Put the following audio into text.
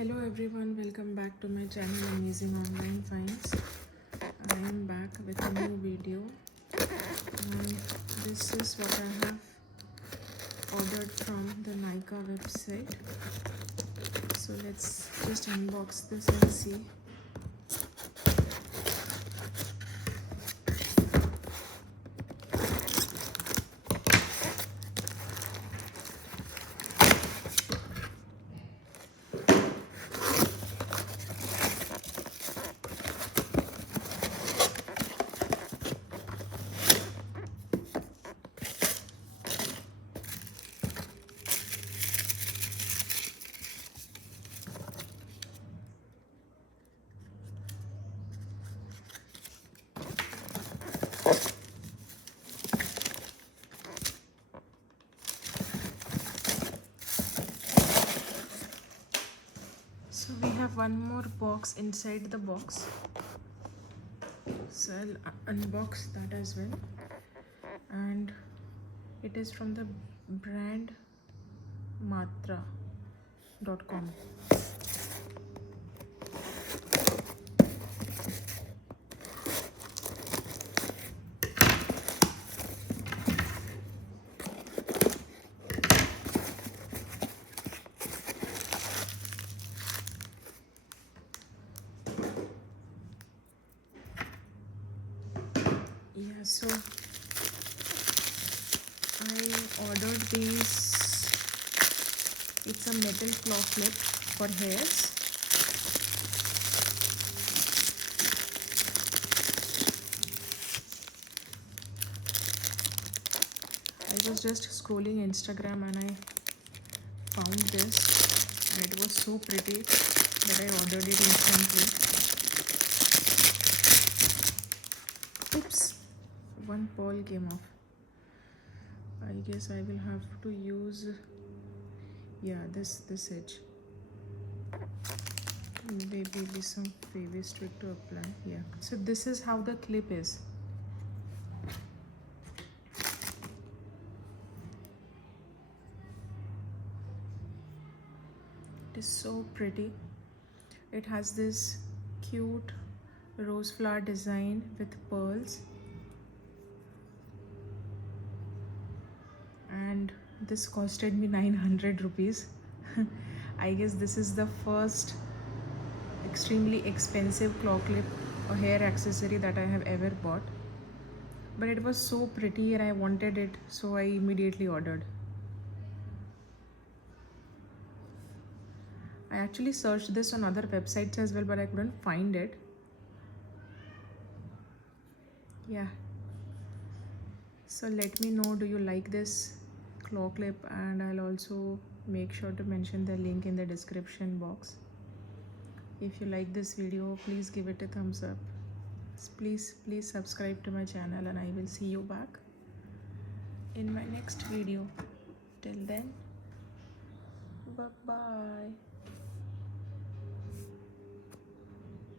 Hello everyone, welcome back to my channel Amazing Online Finds. I am back with a new video and this is what I have ordered from the nykaa website. So let's just unbox this and see. So we have one more box inside the box, so I'll unbox that as well, and it is from the brand matra.com. Yeah, so I ordered these. It's a metal claw clip for hairs. I was just scrolling Instagram and I found this and it was so pretty that I ordered it instantly. Oops, one pearl came off. I guess I will have to use, yeah, this edge. Maybe some Fevi-Stick to apply. Yeah, so this is how the clip is. It is so pretty. It has this cute rose flower design with pearls, and this costed me 900 rupees. I guess this is the first extremely expensive claw clip or hair accessory that I have ever bought, but it was so pretty and I wanted it, so I immediately ordered. I actually searched this on other websites as well, but I couldn't find it. Yeah, so let me know, do you like this claw clip? And I'll also make sure to mention the link in the description box. If you like this video, please give it a thumbs up. Please subscribe to my channel, and I will see you back in my next video. Till then, bye bye.